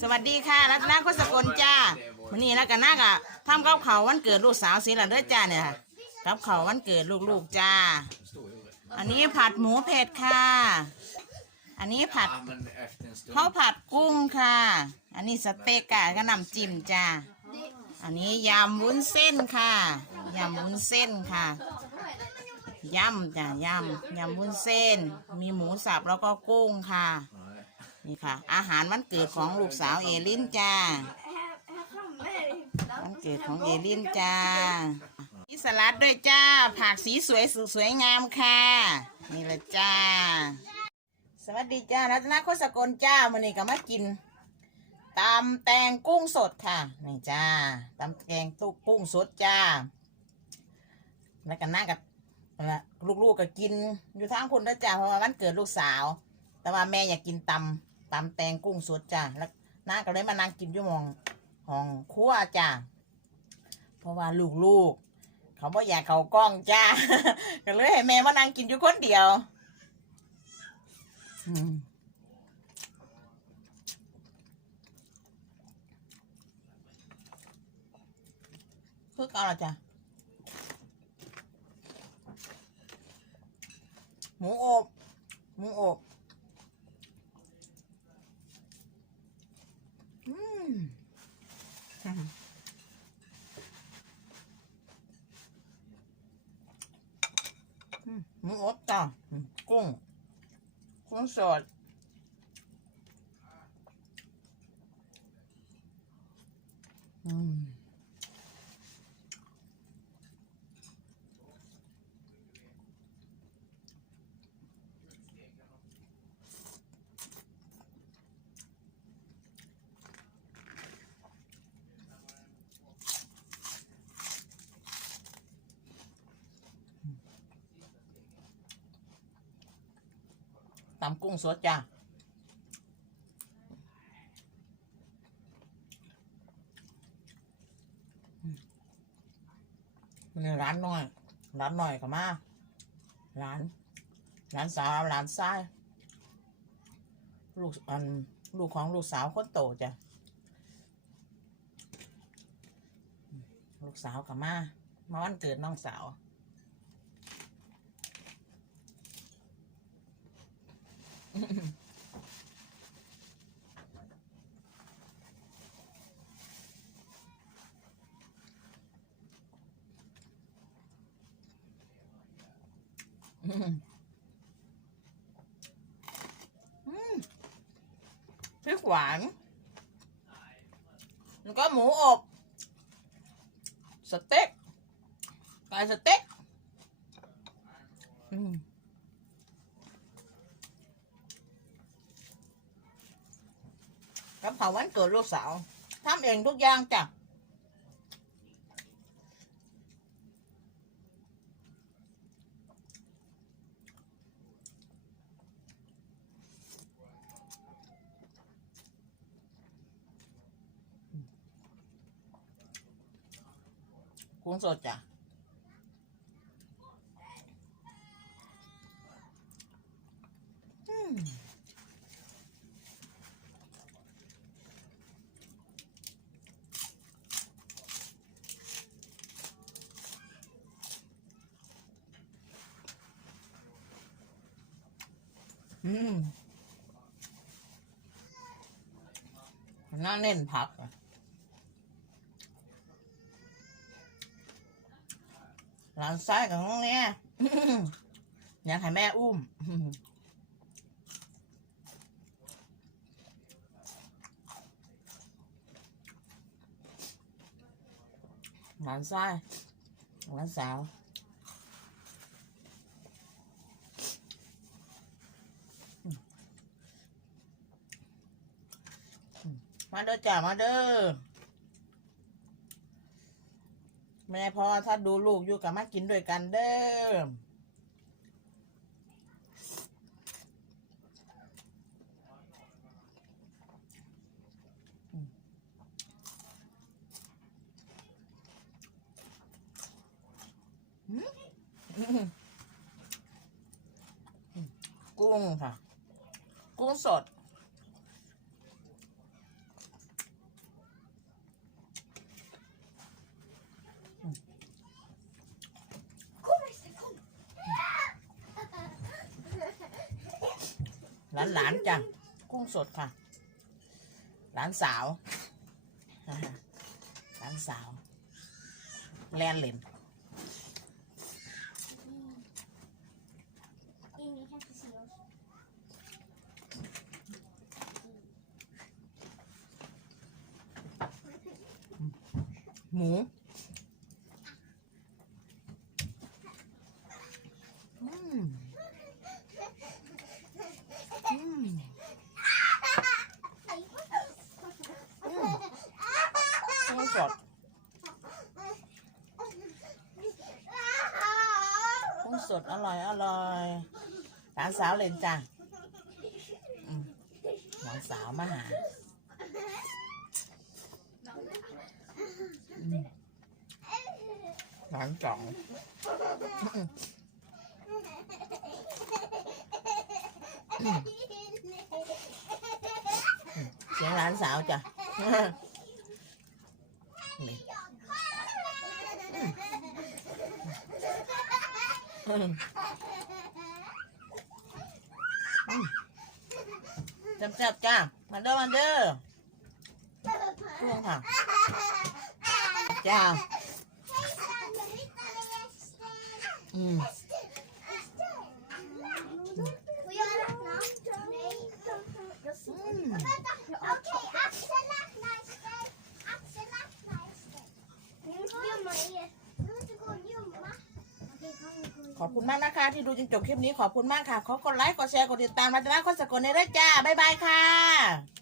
สวัสดีค่ะ รัตนาโคสกลจ้าวันนี้แล้วกันนักะทำกับเขาววันเกิดลูกสาวสิละเด้อจ้าเนี่ยกับเขาววันเกิดลูกๆจ้า อันนี้ผัดหมูเผ็ดค่ะ อันนี้ผัด Ja, men efter en stund. ข้าวผัดกุ้งค่ะ อันนี้สเต็กกะก็น้ำจิ้มจ้า อันนี้ยำวุ้นเส้นค่ะ ยำวุ้นเส้นค่ะ ยำจ้ะยำยำวุ้นเส้น มีหมูสับแล้วก็กุ้งค่ะ นี่ค่ะ อาหารวันเกิดของลูกสาวเอลินจ้า วันเกิดของเอลินจ้ามีสลัดด้วยจ้า ผักสีสวยสวยงามค่ะ นี่ละจ้า สวัสดีจ้ารัตนโคสกลจ้าวันนี้ก็มากินตำแตงกุ้งสดค่ะ นี่จ้าตำแตงตุกกุ้งสดจ้า แล้วกันหน้ากับนั่นล่ะลูกๆก็กินอยู่ทั้งคนนะจ้าเพราะว่าวันเกิดลูกสาว แต่ว่าแม่อยากกินตำ ตำแตงกุ้งสดจ้าแล้วน้าก็เลยมานั่งกินอยู่หมองห้องครัวจ้าเพราะว่าลูกๆเขาบ่อยากเขากล้องจ้าก็เลยให้แม่มานั่งกินอยู่คนเดียวอืมคือเก่าละจ้ะหมูอบหมูอบอืมอืมอืมหมูอบจ้ะอืม กุ้ง กุ้งสด อืมำกุ้งสดจ้ะนี่ร้านน้อย ร้านน้อยก็มา ร้าน ร้านสาวร้านซ้าย ลูกอันลูกของลูกสาวคนโตจ้ะ ลูกสาวก็มา มาวันเกิดน้องสาว อืมอืมพริกหวาน แล้วก็หมูอบ ส เต็กไก่สเต็กอืมกับเผาวันเกิดลูกสาวทำเองทุกอย่างจ้ะกุ้งสดจ้ะอืม อืมน่าเน้นผักอะหลานซ้ายกับน้องเนี่ยอยากให้แม่อุ้ม หลานซ้ายหลานสาว มาเด้อจ้ามาเด้อแม่พอถ้าดูลูกอยู่กับมากินด้วยกันเด้ออืมอืมอืมกุ้งค่ะ กุ้งสด หลานหลานจ้ะกุ้งสดค่ะ หลานสาวหลานสาว แลนเหลนหมู กุ้งสดกุ้งสดอร่อยอร่อยหลานสาวเล่นจ้ะอืมหลานสาวมาหาอืมหลานสองเสียงหลานสาวจ้ะนี่อืม แซ่บๆจ้า มาเด้อมาเด้อช่วงค่ะจ้าอืม ขอบคุณมากนะคะ ที่ดูจนจบคลิปนี้ขอบคุณมากค่ะขอกดไลค์กดแชร์กดติดตามรัตนโคตรสกลในด้วยจ้าบ๊ายบายค่ะ